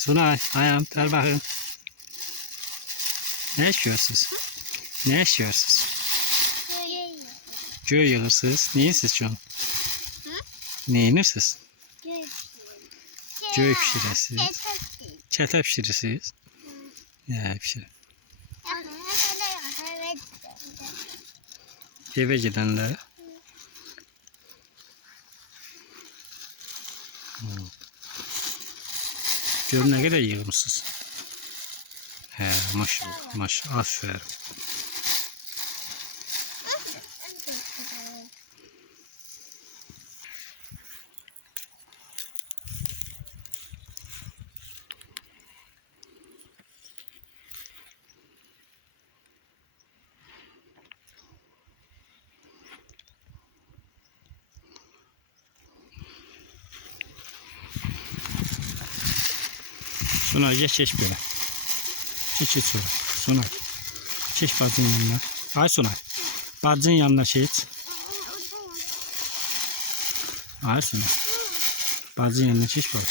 Sunay, ayağım, ver bakayım. Ne yaşıyorsunuz? Ne yaşıyorsunuz? Göğe yığırsınız. Neyin siz şu an? Neyiniz siz? Göğe pişirirsiniz. Çete pişirirsiniz. Ya pişirin. Eve gidenlere. Gör ne kadar yığmışsınız. He maşallah maşallah aferin. Sunay geç böyle. Geç şöyle. Sunay. Geç bacının yanına. Ay Sunay. Bacının yanına geç. Ay Sunay. Bacının yanına geç böyle.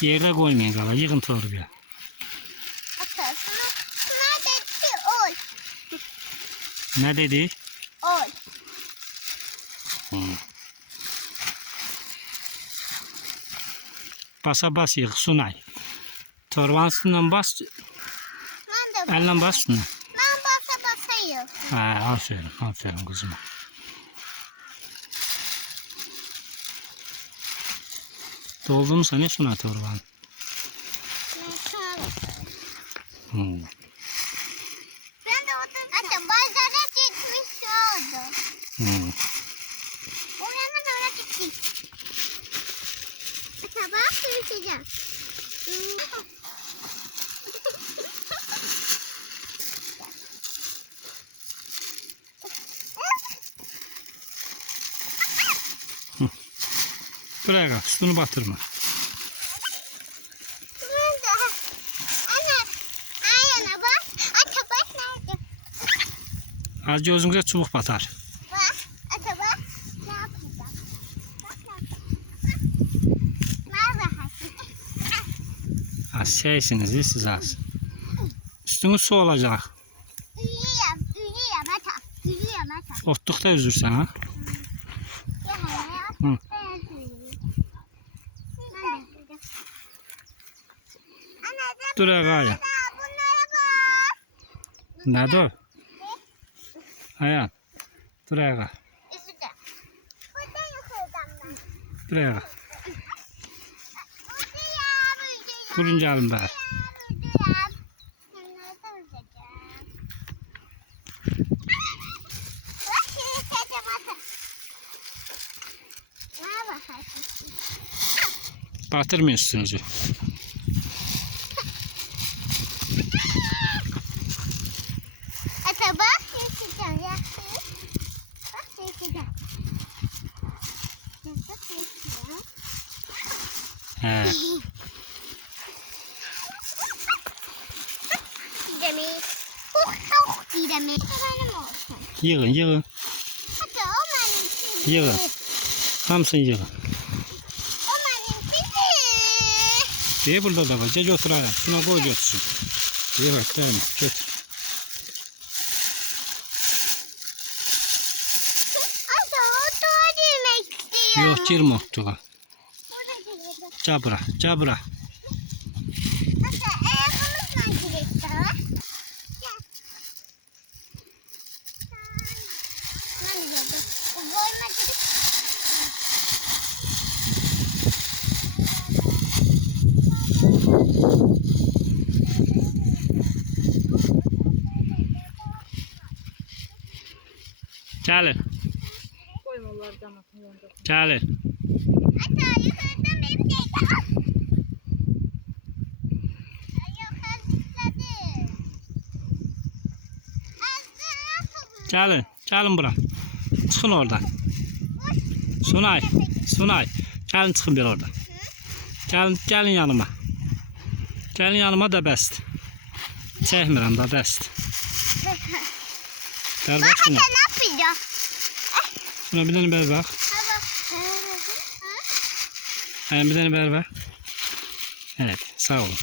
Yerde koymayın gala. Yığın torbaya. Ne dedi? Ol. Basa bas yığ Sunay. Torbanın üstünden bas. Elle bas üstüne. Ben basa yığ. Ha, aferin kızıma. Doldu mu sana Sunay torbanın? Ben de orada hatta bazıları gitmiş oldu. O yana doğru gittik. Sabah sürüşeceğim. Buraya kalk, üstünü batırma. Az gözünüze çubuk batar. Bak, acaba ne yapacağım? Az şeysiniz, siz az. Üstünüz su olacak. Üzüyorum ata. Ottukta üzürsen ha. Hı. Dur ağaya. Nerede o? Ayağım. Dur ayağa. Dur ayağa. Kurunca alın bari. Batırmayın üstünüzü. Ata bak yaşayacağım ya. Bak yaşayacağım. He. Didemi. Benim olsun. Yığın. Hatta o benim. Yığın. Hamsını yığın. O benim bizi. Diye burada da var. Gel otur ayağa. Şuna koy götürsün. Diye bak değil mi? Götür. Ata o tuğa girmek istiyor. Yok girme otuğa. Burada girelim. Cabra. Ata ayağımızla girelim. Gel. Ben de geldim. O boyuma girip. Gelin. Gelin. Ata yukarıdan benim de. Gelin bura. Çıkın oradan. Sunay. Gelin çıkın bir oradan. Gelin yanıma. Gəlin yanıma da bəsdir. Çəkmirəm da bəsdir. Ver bak Bak şuna. ne yapacağım? Şuna bir tane ver bak. Bir tane ver bak. Evet, sağ olun.